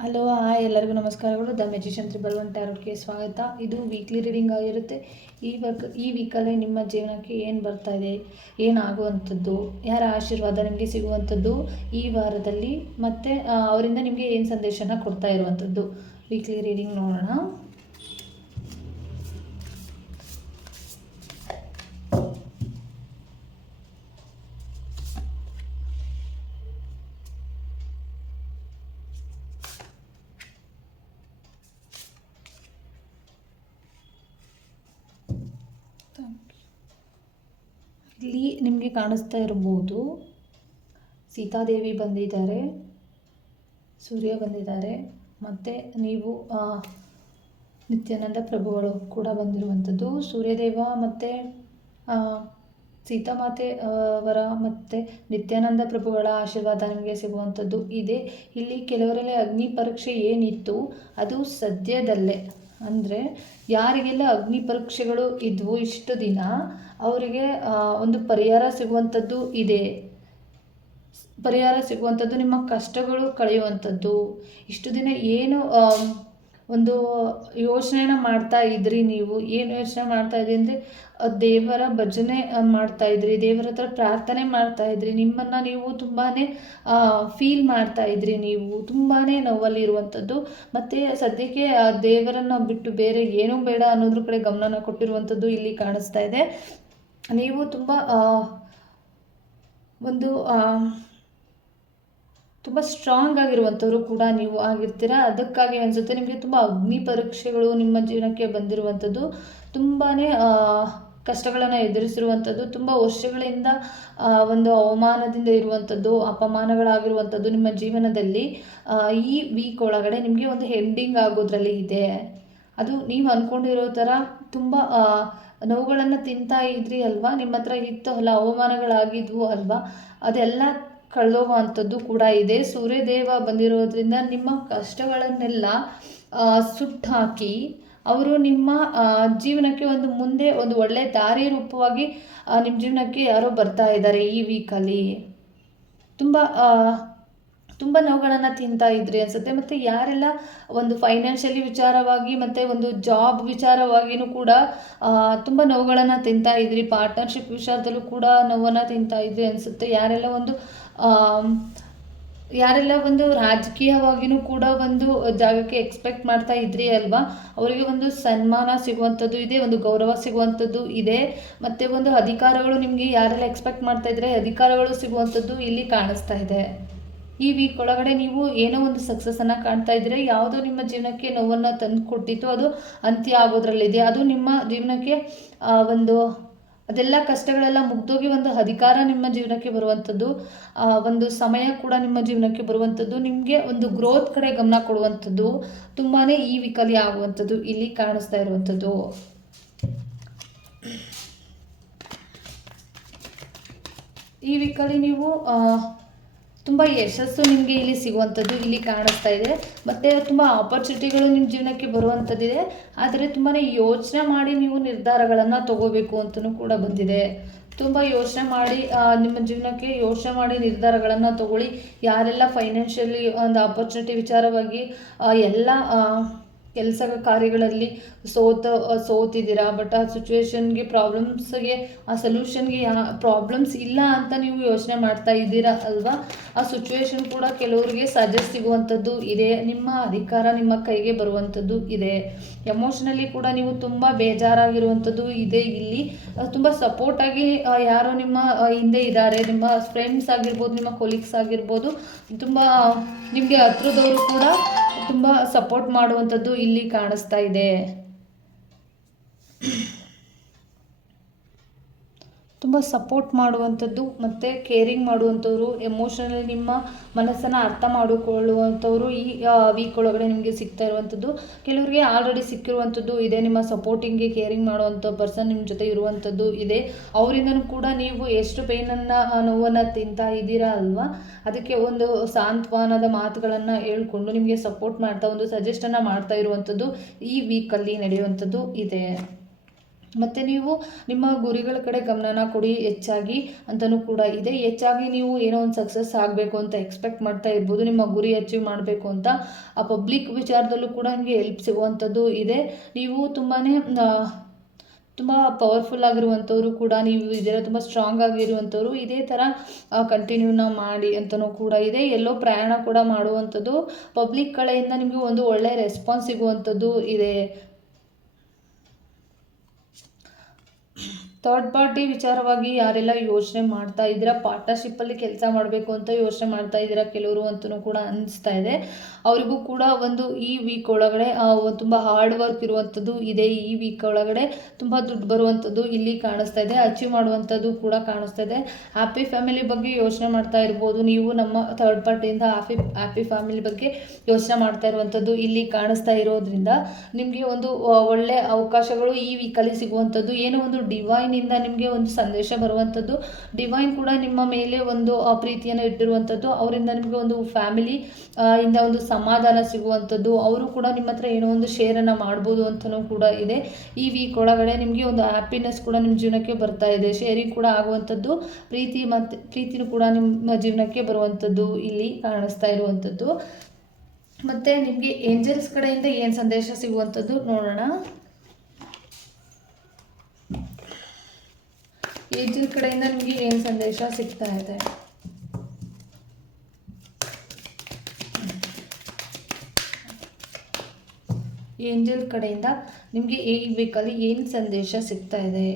Hello hi ಎಲ್ಲರಿಗೂ ನಮಸ್ಕಾರಗಳು the magician triple one ಟ್ಯಾರೋಟ್ಗೆ ಸ್ವಾಗತ. ಇದು ವೀಕ್ಲಿ ರೀಡಿಂಗ್ ಆಗಿರುತ್ತೆ. ಈ ವಕ್, ಈ ವೀಕಲ್ಲಿ ನಿಮ್ಮ ಜೀವನಕ್ಕೆ ಏನು ಬರ್ತಾ ಇದೆ? ಏನಾಗುವಂಥದ್ದು ಯಾರ ಆಶೀರ್ವಾದ ನಿಮಗೆ ಸಿಗುವಂಥದ್ದು? ಈ ವಾರದಲ್ಲಿ ಮತ್ತು ಅವರಿಂದ ನಿಮಗೆ ಏನು ಸಂದೇಶನ ಕೊಡ್ತಾ ಇರುವಂಥದ್ದು? ವೀಕ್ಲಿ ರೀಡಿಂಗ್ ನೋಡೋಣ. ಇಲ್ಲಿ ನಿಮಗೆ ಕಾಣಿಸ್ತಾ ಇರ್ಬೋದು. ಸೀತಾದೇವಿ ಬಂದಿದ್ದಾರೆ. ಸೂರ್ಯ ಬಂದಿದ್ದಾರೆ. ಮತ್ತು ನೀವು ನಿತ್ಯಾನಂದ ಪ್ರಭುಗಳು ಕೂಡ ಬಂದಿರುವಂಥದ್ದು. ಸೂರ್ಯದೇವ ಮತ್ತು ಸೀತಾಮಾತೆ ಅವರ ಮತ್ತು ನಿತ್ಯಾನಂದ ಪ್ರಭುಗಳ ಆಶೀರ್ವಾದ ನಿಮಗೆ ಸಿಗುವಂಥದ್ದು ಇದೆ. ಇಲ್ಲಿ ಕೆಲವರಲ್ಲಿ ಅಗ್ನಿ ಪರೀಕ್ಷೆ ಏನಿತ್ತು, ಅದು ಸದ್ಯದಲ್ಲೇ. ಅಂದರೆ ಯಾರಿಗೆಲ್ಲ ಅಗ್ನಿ ಪರೀಕ್ಷೆಗಳು ಇದ್ವು ಇಷ್ಟು ದಿನ, ಅವರಿಗೆ ಒಂದು ಪರಿಹಾರ ಸಿಗುವಂಥದ್ದು ಇದೆ. ಪರಿಹಾರ ಸಿಗುವಂಥದ್ದು ನಿಮ್ಮ ಕಷ್ಟಗಳು ಕಳೆಯುವಂಥದ್ದು ಇಷ್ಟು ದಿನ ಏನು ಒಂದು ಯೋಚನೆನ ಮಾಡ್ತಾ ಇದ್ರಿ ನೀವು. ಏನು ಯೋಚನೆ ಮಾಡ್ತಾ ಇದ್ರಿ ಅಂದರೆ ದೇವರ ಭಜನೆ ಮಾಡ್ತಾ ಇದ್ರಿ, ದೇವರ ಹತ್ರ ಪ್ರಾರ್ಥನೆ ಮಾಡ್ತಾ ಇದ್ರಿ. ನಿಮ್ಮನ್ನು ನೀವು ತುಂಬಾ ಫೀಲ್ ಮಾಡ್ತಾ ಇದ್ರಿ ನೀವು. ತುಂಬಾ ನೋವಲ್ಲಿರುವಂಥದ್ದು. ಮತ್ತು ಸದ್ಯಕ್ಕೆ ದೇವರನ್ನು ಬಿಟ್ಟು ಬೇರೆ ಏನೂ ಬೇಡ ಅನ್ನೋದ್ರ ಕಡೆ ಗಮನನ ಕೊಟ್ಟಿರುವಂಥದ್ದು ಇಲ್ಲಿ ಕಾಣಿಸ್ತಾ ಇದೆ. ನೀವು ತುಂಬ ಒಂದು ತುಂಬ ಸ್ಟ್ರಾಂಗ್ ಆಗಿರುವಂಥವ್ರು ಕೂಡ ನೀವು ಆಗಿರ್ತೀರ? ಅದಕ್ಕಾಗಿ ಅನಿಸುತ್ತೆ ನಿಮಗೆ ತುಂಬ ಅಗ್ನಿ ಪರೀಕ್ಷೆಗಳು ನಿಮ್ಮ ಜೀವನಕ್ಕೆ ಬಂದಿರುವಂಥದ್ದು ತುಂಬಾ ಕಷ್ಟಗಳನ್ನು ಎದುರಿಸಿರುವಂಥದ್ದು, ತುಂಬ ವರ್ಷಗಳಿಂದ ಒಂದು ಅವಮಾನದಿಂದ ಇರುವಂಥದ್ದು, ಅಪಮಾನಗಳಾಗಿರುವಂಥದ್ದು ನಿಮ್ಮ ಜೀವನದಲ್ಲಿ ಈ ವೀಕ್ ಒಳಗಡೆ ನಿಮಗೆ ಒಂದು ಹೆಂಡಿಂಗ್ ಆಗೋದ್ರಲ್ಲಿ ಇದೆ. ಅದು ನೀವು ಅಂದ್ಕೊಂಡಿರೋ ಥರ ತುಂಬ ನೋವುಗಳನ್ನು ತಿಂತಾ ಇದ್ರಿ ಅಲ್ವಾ? ನಿಮ್ಮ ಹತ್ರ ಇತ್ತು, ಅಲ್ಲ, ಅವಮಾನಗಳಾಗಿದ್ವು ಅಲ್ವಾ? ಅದೆಲ್ಲ ಕಳೆದೋಗುವಂಥದ್ದು ಕೂಡ ಇದೆ. ಸೂರ್ಯದೇವ ಬಂದಿರೋದ್ರಿಂದ ನಿಮ್ಮ ಕಷ್ಟಗಳನ್ನೆಲ್ಲ ಸುಟ್ಟು ಹಾಕಿ ಅವರು ನಿಮ್ಮ ಜೀವನಕ್ಕೆ ಒಂದು ಮುಂದೆ, ಒಂದು ಒಳ್ಳೆ ದಾರಿ ರೂಪವಾಗಿ ನಿಮ್ಮ ಜೀವನಕ್ಕೆ ಯಾರೋ ಬರ್ತಾ ಇದ್ದಾರೆ ಈ ವೀಕಲ್ಲಿ ತುಂಬ ತುಂಬ ನೋವುಗಳನ್ನು ತಿಂತಾ ಇದ್ರಿ ಅನಿಸುತ್ತೆ. ಮತ್ತು ಯಾರೆಲ್ಲ ಒಂದು ಫೈನಾನ್ಷಿಯಲಿ ವಿಚಾರವಾಗಿ, ಮತ್ತು ಒಂದು ಜಾಬ್ ವಿಚಾರವಾಗಿಯೂ ಕೂಡ ತುಂಬ ನೋವುಗಳನ್ನು ತಿಂತಾ ಇದ್ರಿ. ಪಾರ್ಟ್ನರ್ಶಿಪ್ ವಿಚಾರದಲ್ಲೂ ಕೂಡ ನೋವನ್ನು ತಿಂತಾ ಇದ್ರಿ ಅನಿಸುತ್ತೆ. ಯಾರೆಲ್ಲ ಒಂದು ಯಾರೆಲ್ಲ ಒಂದು ರಾಜಕೀಯವಾಗಿಯೂ ಕೂಡ ಒಂದು ಜಾಗಕ್ಕೆ ಎಕ್ಸ್ಪೆಕ್ಟ್ ಮಾಡ್ತಾ ಇದ್ರಿ ಅಲ್ವಾ? ಅವರಿಗೆ ಒಂದು ಸನ್ಮಾನ ಸಿಗುವಂಥದ್ದು ಇದೆ, ಒಂದು ಗೌರವ ಸಿಗುವಂಥದ್ದು ಇದೆ. ಮತ್ತು ಒಂದು ಅಧಿಕಾರಗಳು ನಿಮಗೆ ಯಾರೆಲ್ಲ ಎಕ್ಸ್ಪೆಕ್ಟ್ ಮಾಡ್ತಾ ಇದ್ರೆ ಅಧಿಕಾರಗಳು ಸಿಗುವಂಥದ್ದು ಇಲ್ಲಿ ಕಾಣಿಸ್ತಾ ಇದೆ. ಈ ವೀಕ್ ಒಳಗಡೆ ನೀವು ಏನೋ ಒಂದು ಸಕ್ಸಸ್ಸನ್ನು ಕಾಣ್ತಾ ಇದ್ರೆ ಯಾವುದೋ ನಿಮ್ಮ ಜೀವನಕ್ಕೆ ನೋವನ್ನು ತಂದು ಕೊಟ್ಟಿತ್ತು ಅದು ಅಂತ್ಯ ಆಗೋದ್ರಲ್ಲಿದೆ. ಅದು ನಿಮ್ಮ ಜೀವನಕ್ಕೆ ಒಂದು ಅದೆಲ್ಲ ಕಷ್ಟಗಳೆಲ್ಲ ಮುಗ್ದೋಗಿ ಒಂದು ಅಧಿಕಾರ ನಿಮ್ಮ ಜೀವನಕ್ಕೆ ಬರುವಂಥದ್ದು ಒಂದು ಸಮಯ ಕೂಡ ನಿಮ್ಮ ಜೀವನಕ್ಕೆ ಬರುವಂಥದ್ದು, ನಿಮಗೆ ಒಂದು ಗ್ರೋತ್ ಕಡೆ ಗಮನ ಕೊಡುವಂಥದ್ದು ತುಂಬಾ ಈ ವಿಕಲಿ ಆಗುವಂಥದ್ದು, ಇಲ್ಲಿ ಕಾಣಿಸ್ತಾ ಇರುವಂಥದ್ದು. ಈ ವಿಕಲಿ ನೀವು ತುಂಬ ಯಶಸ್ಸು ನಿಮಗೆ ಇಲ್ಲಿ ಸಿಗುವಂಥದ್ದು, ಇಲ್ಲಿ ಕಾಣಿಸ್ತಾ ಇದೆ. ಮತ್ತು ತುಂಬ ಆಪರ್ಚುನಿಟಿಗಳು ನಿಮ್ಮ ಜೀವನಕ್ಕೆ ಬರುವಂಥದ್ದಿದೆ ಆದರೆ ತುಂಬಾ ಯೋಚನೆ ಮಾಡಿ ನೀವು ನಿರ್ಧಾರಗಳನ್ನು ತಗೋಬೇಕು ಅಂತಲೂ ಕೂಡ ಬಂದಿದೆ. ತುಂಬ ಯೋಚನೆ ಮಾಡಿ ನಿಮ್ಮ ಜೀವನಕ್ಕೆ ಯೋಚನೆ ಮಾಡಿ ನಿರ್ಧಾರಗಳನ್ನು ತಗೊಳ್ಳಿ. ಯಾರೆಲ್ಲ ಫೈನಾನ್ಷಿಯಲಿ ಒಂದು ಆಪರ್ಚುನಿಟಿ ವಿಚಾರವಾಗಿ ಎಲ್ಲ ಕೆಲಸ ಕಾರ್ಯಗಳಲ್ಲಿ ಸೋತ, ಸೋತಿದ್ದೀರಾ? ಬಟ್ ಆ ಸಿಚುವೇಶನ್ಗೆ ಪ್ರಾಬ್ಲಮ್ಸ್ಗೆ ಆ ಸೊಲ್ಯೂಷನ್ಗೆ ಯಾ ಪ್ರಾಬ್ಲಮ್ಸ್ ಇಲ್ಲ ಅಂತ ನೀವು ಯೋಚನೆ ಮಾಡ್ತಾ ಇದ್ದೀರಾ ಅಲ್ವಾ? ಆ ಸಿಚುವೇಶನ್ ಕೂಡ ಕೆಲವರಿಗೆ ಸಜೆಸ್ಟ್ ಸಿಗುವಂಥದ್ದು ಇದೆ. ನಿಮ್ಮ ಅಧಿಕಾರ ನಿಮ್ಮ ಕೈಗೆ ಬರುವಂಥದ್ದು ಇದೆ. ಎಮೋಷನಲಿ ಕೂಡ ನೀವು ತುಂಬ ಬೇಜಾರಾಗಿರುವಂಥದ್ದು ಇದೆ ಇಲ್ಲಿ. ತುಂಬ ಸಪೋರ್ಟಾಗಿ ಯಾರೋ ನಿಮ್ಮ ಹಿಂದೆ ಇದ್ದಾರೆ. ನಿಮ್ಮ ಫ್ರೆಂಡ್ಸ್ ಆಗಿರ್ಬೋದು, ನಿಮ್ಮ ಕೊಲೀಗ್ಸ್ ಆಗಿರ್ಬೋದು. ತುಂಬ ನಿಮಗೆ ಹತ್ರದವರು ಕೂಡ ತುಂಬ ಸಪೋರ್ಟ್ ಮಾಡುವಂಥದ್ದು ಇಲ್ಲಿ ಕಾಣಿಸ್ತಾ ಇದೆ. ತುಂಬ ಸಪೋರ್ಟ್ ಮಾಡುವಂಥದ್ದು ಮತ್ತು ಕೇರಿಂಗ್ ಮಾಡುವಂಥವ್ರು ಎಮೋಷನಲಿ ನಿಮ್ಮ ಮನಸ್ಸನ್ನು ಅರ್ಥ ಮಾಡಿಕೊಳ್ಳುವಂಥವ್ರು ಈ ವೀಕ್ ಒಳಗಡೆ ನಿಮಗೆ ಸಿಗ್ತಾ ಇರುವಂಥದ್ದು. ಕೆಲವರಿಗೆ ಆಲ್ರೆಡಿ ಸಿಕ್ಕಿರುವಂಥದ್ದು ಇದೆ, ನಿಮ್ಮ ಸಪೋರ್ಟಿಂಗ್ಗೆ ಕೇರಿಂಗ್ ಮಾಡುವಂಥ ಪರ್ಸನ್ ನಿಮ್ಮ ಜೊತೆ ಇರುವಂಥದ್ದು ಇದೆ. ಅವರಿಂದನೂ ಕೂಡ ನೀವು ಎಷ್ಟು ಪೇನನ್ನು ನೋವನ್ನು ತಿಂತಾ ಇದ್ದೀರಾ ಅಲ್ವಾ? ಅದಕ್ಕೆ ಒಂದು ಸಾಂತ್ವನದ ಮಾತುಗಳನ್ನು ಹೇಳ್ಕೊಂಡು ನಿಮಗೆ ಸಪೋರ್ಟ್ ಮಾಡ್ತಾ, ಒಂದು ಸಜೆಸ್ಟನ್ನು ಮಾಡ್ತಾ ಇರುವಂಥದ್ದು ಈ ವೀಕಲ್ಲಿ ನಡೆಯುವಂಥದ್ದು ಇದೆ. ಮತ್ತು ನೀವು ನಿಮ್ಮ ಗುರಿಗಳ ಕಡೆ ಗಮನನ ಕೊಡಿ, ಹೆಚ್ಚಾಗಿ ಅಂತಲೂ ಕೂಡ ಇದೆ. ಹೆಚ್ಚಾಗಿ ನೀವು ಏನೋ ಒಂದು ಸಕ್ಸಸ್ ಆಗಬೇಕು ಅಂತ ಎಕ್ಸ್ಪೆಕ್ಟ್ ಮಾಡ್ತಾ ಇರ್ಬೋದು, ನಿಮ್ಮ ಗುರಿ ಅಚೀವ್ ಮಾಡಬೇಕು ಅಂತ ಆ ಪಬ್ಲಿಕ್ ವಿಚಾರದಲ್ಲೂ ಕೂಡ ನಿಮಗೆ ಹೆಲ್ಪ್ ಸಿಗುವಂಥದ್ದು ಇದೆ. ನೀವು ತುಂಬಾ ತುಂಬ ಪವರ್ಫುಲ್ ಆಗಿರುವಂಥವ್ರು ಕೂಡ, ನೀವು ಇದೆಲ್ಲ ತುಂಬ ಸ್ಟ್ರಾಂಗ್ ಆಗಿರುವಂಥವ್ರು ಇದೇ ಥರ ಕಂಟಿನ್ಯೂನ ಮಾಡಿ ಅಂತಲೂ ಕೂಡ ಇದೆ. ಎಲ್ಲೋ ಪ್ರಯಾಣ ಕೂಡ ಮಾಡುವಂಥದ್ದು ಪಬ್ಲಿಕ್ ಕಡೆಯಿಂದ ನಿಮಗೆ ಒಂದು ಒಳ್ಳೆಯ ರೆಸ್ಪಾನ್ಸ್ ಸಿಗುವಂಥದ್ದು ಇದೆ. ಥರ್ಡ್ ಪಾರ್ಟಿ ವಿಚಾರವಾಗಿ ಯಾರೆಲ್ಲ ಯೋಚನೆ ಮಾಡ್ತಾ ಇದ್ದೀರಾ, ಪಾರ್ಟ್ನರ್ಶಿಪ್ಪಲ್ಲಿ ಕೆಲಸ ಮಾಡಬೇಕು ಅಂತ ಯೋಚನೆ ಮಾಡ್ತಾ ಇದ್ದೀರಾ ಕೆಲವರು ಅಂತಲೂ ಕೂಡ ಅನಿಸ್ತಾ ಇದೆ. ಅವರಿಗೂ ಕೂಡ ಒಂದು ಈ ವೀಕ್ ಒಳಗಡೆ ತುಂಬ ಹಾರ್ಡ್ ವರ್ಕ್ ಇರುವಂಥದ್ದು ಇದೆ ಈ ವೀಕ್ ಒಳಗಡೆ. ತುಂಬ ದುಡ್ಡು ಬರುವಂಥದ್ದು ಇಲ್ಲಿ ಕಾಣಿಸ್ತಾ ಇದೆ ಅಚೀವ್ ಮಾಡುವಂಥದ್ದು ಕೂಡ ಕಾಣಿಸ್ತಾ ಇದೆ. ಹ್ಯಾಪಿ ಫ್ಯಾಮಿಲಿ ಬಗ್ಗೆ ಯೋಚನೆ ಮಾಡ್ತಾ ಇರ್ಬೋದು. ನೀವು ನಮ್ಮ ಥರ್ಡ್ ಪಾರ್ಟಿಯಿಂದ ಹ್ಯಾಪಿ ಹ್ಯಾಪಿ ಫ್ಯಾಮಿಲಿ ಬಗ್ಗೆ ಯೋಚನೆ ಮಾಡ್ತಾ ಇರುವಂಥದ್ದು ಇಲ್ಲಿ ಕಾಣಿಸ್ತಾ ಇರೋದ್ರಿಂದ ನಿಮಗೆ ಒಂದು, ಒಳ್ಳೆ ಅವಕಾಶಗಳು ಈ ವೀಕಲ್ಲಿ ಸಿಗುವಂಥದ್ದು. ಏನೋ ಒಂದು ಡಿವೈನ್ ಇಂದ ನಿಮಗೆ ಒಂದು ಸಂದೇಶ ಬರುವಂಥದ್ದು. ಡಿವೈನ್ ಕೂಡ ನಿಮ್ಮ ಮೇಲೆ ಒಂದು ಪ್ರೀತಿಯನ್ನು ಇಟ್ಟಿರುವಂಥದ್ದು. ಅವರಿಂದ ನಿಮಗೆ ಒಂದು ಫ್ಯಾಮಿಲಿ ಇಂದ ಒಂದು ಸಮಾಧಾನ ಸಿಗುವಂಥದ್ದು. ಅವರು ಕೂಡ ನಿಮ್ಮ ಹತ್ರ ಏನೋ ಒಂದು ಶೇರನ್ನು ಮಾಡ್ಬೋದು ಅಂತಲೂ ಕೂಡ ಇದೆ. ಈ ವೀಕ್ ಒಳಗಡೆ ನಿಮಗೆ ಒಂದು ಹ್ಯಾಪಿನೆಸ್ ಕೂಡ ನಿಮ್ಮ ಜೀವನಕ್ಕೆ ಬರ್ತಾ ಇದೆ. ಶೇರಿಂಗ್ ಕೂಡ ಆಗುವಂಥದ್ದು. ಪ್ರೀತಿ ಮತ್ತು ಪ್ರೀತಿನೂ ಕೂಡ ನಿಮ್ಮ ಜೀವನಕ್ಕೆ ಬರುವಂಥದ್ದು ಇಲ್ಲಿ ಕಾಣಿಸ್ತಾ ಇರುವಂಥದ್ದು. ಮತ್ತು ನಿಮಗೆ ಏಂಜಲ್ಸ್ ಕಡೆಯಿಂದ ಏನು ಸಂದೇಶ ಸಿಗುವಂಥದ್ದು ನೋಡೋಣ. ಏಜಲ್ ಕಡೆಯಿಂದ ನಿಮಗೆ ಏನು ಸಂದೇಶ ಸಿಗ್ತಾ ಇದೆ? ಏಂಜಲ್ ಕಡೆಯಿಂದ ನಿಮಗೆ ಈ ವೀಕಲ್ಲಿ ಏನು ಸಂದೇಶ ಸಿಗ್ತಾ ಇದೆ?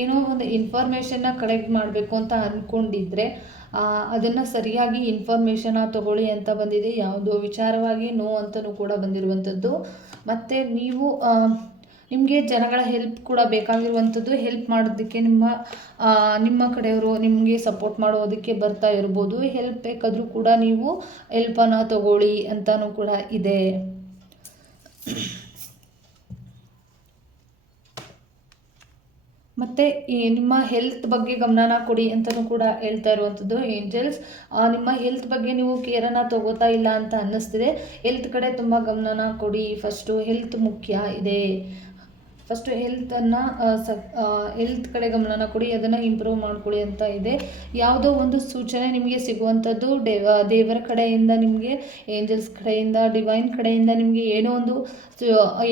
ಏನೋ ಒಂದು ಇನ್ಫಾರ್ಮೇಷನ್ನ ಕಲೆಕ್ಟ್ ಮಾಡಬೇಕು ಅಂತ ಅಂದ್ಕೊಂಡಿದ್ರೆ ಅದನ್ನು ಸರಿಯಾಗಿ ಇನ್ಫಾರ್ಮೇಷನ್ನ ತಗೊಳ್ಳಿ ಅಂತ ಬಂದಿದೆ. ಯಾವುದೋ ವಿಚಾರವಾಗಿ ನೋ ಅಂತಲೂ ಕೂಡ ಬಂದಿರುವಂಥದ್ದು. ಮತ್ತು ನೀವು ನಿಮಗೆ ಜನಗಳ ಹೆಲ್ಪ್ ಕೂಡ ಬೇಕಾಗಿರುವಂಥದ್ದು ಹೆಲ್ಪ್ ಮಾಡೋದಕ್ಕೆ ನಿಮ್ಮ ನಿಮ್ಮ ಕಡೆಯವರು ನಿಮಗೆ ಸಪೋರ್ಟ್ ಮಾಡೋದಕ್ಕೆ ಬರ್ತಾ ಇರ್ಬೋದು. ಹೆಲ್ಪ್ ಬೇಕಾದರೂ ಕೂಡ ನೀವು ಹೆಲ್ಪನ್ನು ತಗೊಳ್ಳಿ ಅಂತಲೂ ಕೂಡ ಇದೆ. ಮತ್ತು ಈ ನಿಮ್ಮ ಹೆಲ್ತ್ ಬಗ್ಗೆ ಗಮನನ ಕೊಡಿ ಅಂತಲೂ ಕೂಡ ಹೇಳ್ತಾ ಇರುವಂಥದ್ದು ಏಂಜಲ್ಸ್ ನಿಮ್ಮ ಹೆಲ್ತ್ ಬಗ್ಗೆ ನೀವು ಕೇರನ್ನು ತಗೋತಾ ಇಲ್ಲ ಅಂತ ಅನ್ನಿಸ್ತಿದೆ. ಹೆಲ್ತ್ ಕಡೆ ತುಂಬ ಗಮನನ ಕೊಡಿ. ಫಸ್ಟು ಹೆಲ್ತ್ ಮುಖ್ಯ ಇದೆ. ಫಸ್ಟು ಹೆಲ್ತನ್ನು ಸ ಹೆಲ್ತ್ ಕಡೆ ಗಮನನ ಕೊಡಿ, ಅದನ್ನು ಇಂಪ್ರೂವ್ ಮಾಡ್ಕೊಳ್ಳಿ ಅಂತ ಇದೆ. ಯಾವುದೋ ಒಂದು ಸೂಚನೆ ನಿಮಗೆ ಸಿಗುವಂಥದ್ದು ದೇವ ದೇವರ ಕಡೆಯಿಂದ ನಿಮಗೆ ಏಂಜಲ್ಸ್ ಕಡೆಯಿಂದ ಡಿವೈನ್ ಕಡೆಯಿಂದ ನಿಮಗೆ ಏನೋ ಒಂದು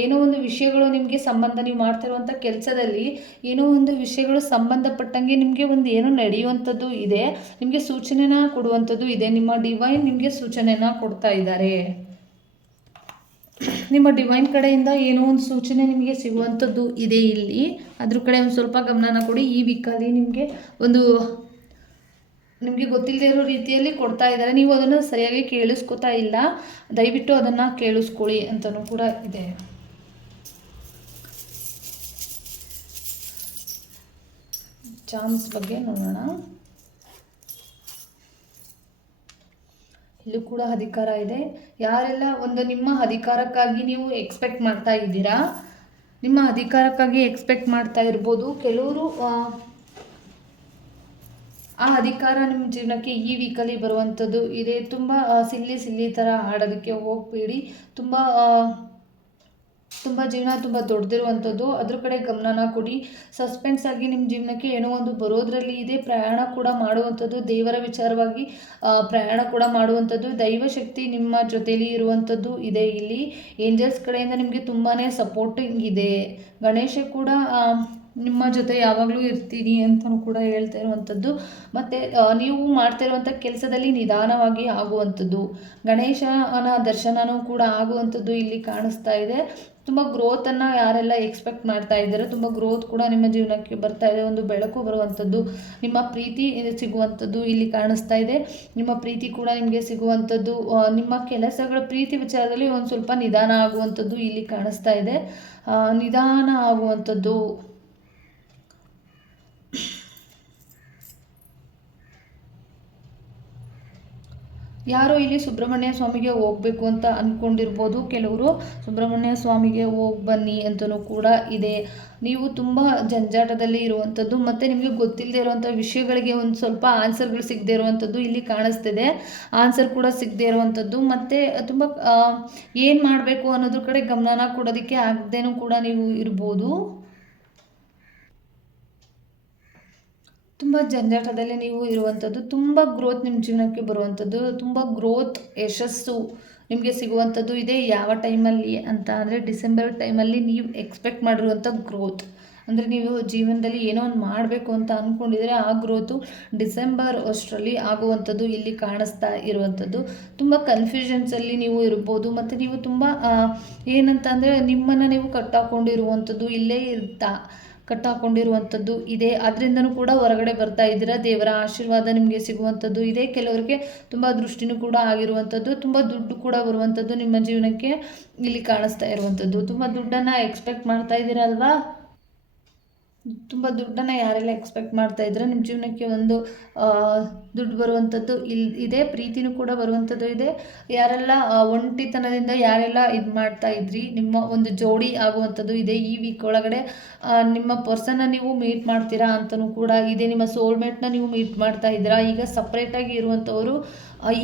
ಏನೋ ಒಂದು ವಿಷಯಗಳು ನಿಮಗೆ ಸಂಬಂಧ ನೀವು ಮಾಡ್ತಿರುವಂಥ ಕೆಲಸದಲ್ಲಿ, ಏನೋ ಒಂದು ವಿಷಯಗಳು ಸಂಬಂಧಪಟ್ಟಂಗೆ ನಿಮಗೆ ಒಂದು ಏನೋ ನಡೆಯುವಂಥದ್ದು ಇದೆ, ನಿಮಗೆ ಸೂಚನೆನ ಕೊಡುವಂಥದ್ದು ಇದೆ, ನಿಮ್ಮ ಡಿವೈನ್ ನಿಮಗೆ ಸೂಚನೆನ ಕೊಡ್ತಾ ಇದ್ದಾರೆ. ನಿಮ್ಮ ಡಿವೈನ್ ಕಡೆಯಿಂದ ಏನೋ ಒಂದು ಸೂಚನೆ ನಿಮಗೆ ಸಿಗುವಂಥದ್ದು ಇದೆ ಇಲ್ಲಿ. ಅದ್ರ ಕಡೆ ಒಂದು ಸ್ವಲ್ಪ ಗಮನನ ಕೊಡಿ. ಈ ವೀಕಲ್ಲಿ ನಿಮಗೆ ಒಂದು ನಿಮಗೆ ಗೊತ್ತಿಲ್ಲದೆ ಇರೋ ರೀತಿಯಲ್ಲಿ ಕೊಡ್ತಾ ಇದ್ದಾರೆ. ನೀವು ಅದನ್ನು ಸರಿಯಾಗಿ ಕೇಳಿಸ್ಕೊತಾ ಇಲ್ಲ. ದಯವಿಟ್ಟು ಅದನ್ನು ಕೇಳಿಸ್ಕೊಳ್ಳಿ ಅಂತಲೂ ಕೂಡ ಇದೆ. ಚಾನ್ಸ್ ಬಗ್ಗೆ ನೋಡೋಣ. ಇಲ್ಲೂ ಕೂಡ ಅಧಿಕಾರ ಇದೆ. ಯಾರೆಲ್ಲ ಒಂದು ನಿಮ್ಮ ಅಧಿಕಾರಕ್ಕಾಗಿ ನೀವು ಎಕ್ಸ್ಪೆಕ್ಟ್ ಮಾಡ್ತಾ ಇದ್ದೀರಾ, ನಿಮ್ಮ ಅಧಿಕಾರಕ್ಕಾಗಿ ಎಕ್ಸ್ಪೆಕ್ಟ್ ಮಾಡ್ತಾ ಇರ್ಬೋದು. ಕೆಲವರು, ಆ ಅಧಿಕಾರ ನಿಮ್ಮ ಜೀವನಕ್ಕೆ ಈ ವೀಕಲ್ಲಿ ಬರುವಂಥದ್ದು ಇದೆ. ತುಂಬ ಸಿಲ್ಲಿ ಸಿಲ್ಲಿ ಥರ ಆಡೋದಕ್ಕೆ ಹೋಗಬೇಡಿ. ತುಂಬ ತುಂಬ ಜೀವನ ತುಂಬ ದೊಡ್ಡದಿರುವಂಥದ್ದು. ಅದ್ರ ಕಡೆ ಗಮನನ ಕೊಡಿ. ಸಸ್ಪೆನ್ಸ್ ಆಗಿ ನಿಮ್ಮ ಜೀವನಕ್ಕೆ ಏನೋ ಒಂದು ಬರೋದರಲ್ಲಿ ಇದೆ ಪ್ರಯಾಣ ಕೂಡ ಮಾಡುವಂಥದ್ದು. ದೇವರ ವಿಚಾರವಾಗಿ ಪ್ರಯಾಣ ಕೂಡ ಮಾಡುವಂಥದ್ದು. ದೈವಶಕ್ತಿ ನಿಮ್ಮ ಜೊತೆಯಲ್ಲಿ ಇರುವಂಥದ್ದು ಇದೆ ಇಲ್ಲಿ. ಏಂಜಲ್ಸ್ ಕಡೆಯಿಂದ ನಿಮಗೆ ತುಂಬಾ ಸಪೋರ್ಟಿಂಗ್ ಇದೆ. ಗಣೇಶ ಕೂಡ ನಿಮ್ಮ ಜೊತೆ ಯಾವಾಗಲೂ ಇರ್ತೀನಿ ಅಂತಲೂ ಕೂಡ ಹೇಳ್ತಾ ಇರುವಂಥದ್ದು. ಮತ್ತು ನೀವು ಮಾಡ್ತಾ ಇರುವಂಥ ಕೆಲಸದಲ್ಲಿ ನಿಧಾನವಾಗಿ ಆಗುವಂಥದ್ದು. ಗಣೇಶನ ದರ್ಶನವೂ ಕೂಡ ಆಗುವಂಥದ್ದು ಇಲ್ಲಿ ಕಾಣಿಸ್ತಾ ಇದೆ. ತುಂಬ ಗ್ರೋತನ್ನು ಯಾರೆಲ್ಲ ಎಕ್ಸ್ಪೆಕ್ಟ್ ಮಾಡ್ತಾ ಇದ್ದಾರೆ, ತುಂಬ ಗ್ರೋತ್ ಕೂಡ ನಿಮ್ಮ ಜೀವನಕ್ಕೆ ಬರ್ತಾ ಇದೆ, ಒಂದು ಬೆಳಕು ಬರುವಂಥದ್ದು ನಿಮ್ಮ ಪ್ರೀತಿ ಸಿಗುವಂಥದ್ದು ಇಲ್ಲಿ ಕಾಣಿಸ್ತಾ ಇದೆ. ನಿಮ್ಮ ಪ್ರೀತಿ ಕೂಡ ನಿಮಗೆ ಸಿಗುವಂಥದ್ದು ನಿಮ್ಮ ಕೆಲಸಗಳ ಪ್ರೀತಿ ವಿಚಾರದಲ್ಲಿ ಒಂದು ಸ್ವಲ್ಪ ನಿಧಾನ ಆಗುವಂಥದ್ದು ಇಲ್ಲಿ ಕಾಣಿಸ್ತಾ ಇದೆ. ನಿಧಾನ ಆಗುವಂಥದ್ದು ಯಾರೋ ಇಲ್ಲಿ ಸುಬ್ರಹ್ಮಣ್ಯ ಸ್ವಾಮಿಗೆ ಹೋಗಬೇಕು ಅಂತ ಅಂದ್ಕೊಂಡಿರ್ಬೋದು ಕೆಲವರು ಸುಬ್ರಹ್ಮಣ್ಯ ಸ್ವಾಮಿಗೆ ಹೋಗಿ ಬನ್ನಿ ಅಂತಲೂ ಕೂಡ ಇದೆ. ನೀವು ತುಂಬ ಜಂಜಾಟದಲ್ಲಿ ಇರುವಂಥದ್ದು ಮತ್ತು ನಿಮಗೆ ಗೊತ್ತಿಲ್ಲದೆ ಇರುವಂಥ ವಿಷಯಗಳಿಗೆ ಒಂದು ಸ್ವಲ್ಪ ಆನ್ಸರ್ಗಳು ಸಿಗದೆ ಇರುವಂಥದ್ದು ಇಲ್ಲಿ ಕಾಣಿಸ್ತಿದೆ. ಆನ್ಸರ್ ಕೂಡ ಸಿಗದೆ ಇರುವಂಥದ್ದು ಮತ್ತು ತುಂಬ ಏನು ಮಾಡಬೇಕು ಅನ್ನೋದ್ರ ಕಡೆ ಗಮನನ ಕೊಡೋದಕ್ಕೆ ಆಗದೇನೂ ಕೂಡ ನೀವು ಇರ್ಬೋದು. ತುಂಬ ಜಂಜಾಟದಲ್ಲಿ ನೀವು ಇರುವಂಥದ್ದು, ತುಂಬ ಗ್ರೋತ್ ನಿಮ್ಮ ಜೀವನಕ್ಕೆ ಬರುವಂಥದ್ದು, ತುಂಬ ಗ್ರೋತ್ ಯಶಸ್ಸು ನಿಮಗೆ ಸಿಗುವಂಥದ್ದು ಇದೆ ಯಾವ ಟೈಮಲ್ಲಿ ಅಂತ ಅಂದರೆ ಡಿಸೆಂಬರ್ ಟೈಮಲ್ಲಿ ನೀವು ಎಕ್ಸ್ಪೆಕ್ಟ್ ಮಾಡಿರುವಂಥ ಗ್ರೋತ್ ಅಂದರೆ ನೀವು ಜೀವನದಲ್ಲಿ ಏನೋ ಒಂದು ಮಾಡಬೇಕು ಅಂತ ಅಂದ್ಕೊಂಡಿದ್ರೆ ಆ ಗ್ರೋತು ಡಿಸೆಂಬರ್ ಅಷ್ಟರಲ್ಲಿ ಆಗುವಂಥದ್ದು ಇಲ್ಲಿ ಕಾಣಿಸ್ತಾ ಇರುವಂಥದ್ದು. ತುಂಬ ಕನ್ಫ್ಯೂಷನ್ಸಲ್ಲಿ ನೀವು ಇರ್ಬೋದು ಮತ್ತು ನೀವು ತುಂಬ ಏನಂತ ಅಂದರೆ ನಿಮ್ಮನ್ನು ನೀವು ಕಟ್ಟಾಕೊಂಡಿರುವಂಥದ್ದು ಇಲ್ಲೇ ಇರ್ತಾ. ಕಟ್ಟಾಕೊಂಡಿರುವಂಥದ್ದು ಇದೆ. ಅದರಿಂದನೂ ಕೂಡ ಹೊರಗಡೆ ಬರ್ತಾ ಇದ್ದೀರಾ? ದೇವರ ಆಶೀರ್ವಾದ ನಿಮಗೆ ಸಿಗುವಂಥದ್ದು ಇದೆ. ಕೆಲವರಿಗೆ ತುಂಬ ದೃಷ್ಟಿನೂ ಕೂಡ ಆಗಿರುವಂಥದ್ದು, ತುಂಬ ದುಡ್ಡು ಕೂಡ ಬರುವಂಥದ್ದು ನಿಮ್ಮ ಜೀವನಕ್ಕೆ ಇಲ್ಲಿ ಕಾಣಿಸ್ತಾ ಇರುವಂಥದ್ದು. ತುಂಬ ದುಡ್ಡನ್ನು ಎಕ್ಸ್ಪೆಕ್ಟ್ ಮಾಡ್ತಾ ಇದ್ದೀರಲ್ವಾ? ತುಂಬ ದುಡ್ಡನ್ನು ಯಾರೆಲ್ಲ ಎಕ್ಸ್ಪೆಕ್ಟ್ ಮಾಡ್ತಾ ಇದ್ರೆ ನಿಮ್ಮ ಜೀವನಕ್ಕೆ ಒಂದು ದುಡ್ಡು ಬರುವಂಥದ್ದು ಇಲ್ಲಿ ಇದೆ, ಪ್ರೀತಿನೂ ಕೂಡ ಬರುವಂಥದ್ದು ಇದೆ. ಯಾರೆಲ್ಲ ಒಂಟಿತನದಿಂದ ಯಾರೆಲ್ಲ ಇದು ಮಾಡ್ತಾ ಇದ್ರಿ, ನಿಮ್ಮ ಒಂದು ಜೋಡಿ ಆಗುವಂಥದ್ದು ಇದೆ. ಈ ವೀಕ್ ಒಳಗಡೆ ನಿಮ್ಮ ಪರ್ಸನ್ನ ನೀವು ಮೀಟ್ ಮಾಡ್ತೀರಾ ಅಂತಲೂ ಕೂಡ ಇದೆ. ನಿಮ್ಮ ಸೋಲ್ಮೇಟ್ನ ನೀವು ಮೀಟ್ ಮಾಡ್ತಾ ಇದ್ದೀರಾ. ಈಗ ಸಪ್ರೇಟಾಗಿ ಇರುವಂಥವರು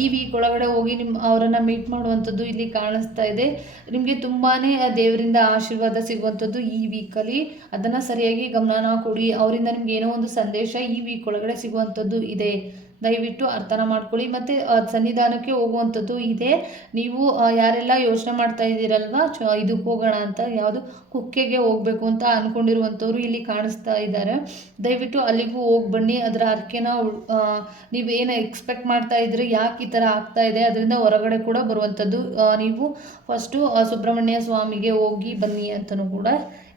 ಈ ವೀಕ್ ಒಳಗಡೆ ಹೋಗಿ ನಿಮ್ಮ ಅವರನ್ನು ಮೀಟ್ ಮಾಡುವಂಥದ್ದು ಇಲ್ಲಿ ಕಾಣಿಸ್ತಾ ಇದೆ. ನಿಮಗೆ ತುಂಬಾ ದೇವರಿಂದ ಆಶೀರ್ವಾದ ಸಿಗುವಂಥದ್ದು ಈ ವೀಕಲ್ಲಿ ಅದನ್ನು ಸರಿಯಾಗಿ ಗಮನ ಕೊಡಿ. ಅವರಿಂದ ನಿಮ್ಗೆ ಏನೋ ಒಂದು ಸಂದೇಶ ಈ ವೀಕ್ ಒಳಗಡೆ ಸಿಗುವಂಥದ್ದು ಇದೆ. ದಯವಿಟ್ಟು ಅರ್ಥನ ಮಾಡ್ಕೊಳ್ಳಿ. ಮತ್ತು ಸನ್ನಿಧಾನಕ್ಕೆ ಹೋಗುವಂಥದ್ದು ಇದೆ. ನೀವು ಯಾರೆಲ್ಲ ಯೋಚನೆ ಮಾಡ್ತಾ ಇದ್ದೀರಲ್ವಾ? ಚ, ಇದಕ್ಕೆ ಹೋಗೋಣ ಅಂತ ಯಾವುದು? ಕುಕ್ಕೆಗೆ ಹೋಗಬೇಕು ಅಂತ ಅಂದ್ಕೊಂಡಿರುವಂಥವ್ರು ಇಲ್ಲಿ ಕಾಣಿಸ್ತಾ ಇದ್ದಾರೆ. ದಯವಿಟ್ಟು ಅಲ್ಲಿಗೂ ಹೋಗಿ ಬನ್ನಿ. ಅದರ ಅರ್ಕೆನ ಏನು ಎಕ್ಸ್ಪೆಕ್ಟ್ ಮಾಡ್ತಾ ಇದ್ರೆ ಯಾಕೆ ಈ ಥರ ಆಗ್ತಾ ಇದೆ, ಅದರಿಂದ ಹೊರಗಡೆ ಕೂಡ ಬರುವಂಥದ್ದು ನೀವು ಫಸ್ಟು ಸುಬ್ರಹ್ಮಣ್ಯ ಸ್ವಾಮಿಗೆ ಹೋಗಿ ಬನ್ನಿ ಅಂತಲೂ ಕೂಡ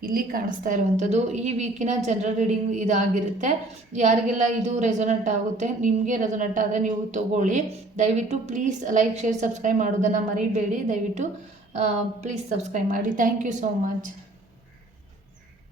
ಇಲ್ಲಿ ಕಾಣಿಸ್ತಾ ಇರುವಂಥದ್ದು. ಈ ವೀಕಿನ ಜನರಲ್ ರೀಡಿಂಗ್ ಇದಾಗಿರುತ್ತೆ. ಯಾರಿಗೆಲ್ಲ ಇದು ರೆಸೋನೆಟ್ ಆಗುತ್ತೆ, ನಿಮಗೆ ರೆಸೋನೆಟ್ ಆದರೆ ನೀವು ತಗೊಳ್ಳಿ. ದಯವಿಟ್ಟು ಪ್ಲೀಸ್ ಲೈಕ್ ಶೇರ್ ಸಬ್ಸ್ಕ್ರೈಬ್ ಮಾಡೋದನ್ನು ಮರಿಬೇಡಿ. ದಯವಿಟ್ಟು ಪ್ಲೀಸ್ ಸಬ್ಸ್ಕ್ರೈಬ್ ಮಾಡಿ. Thank you so much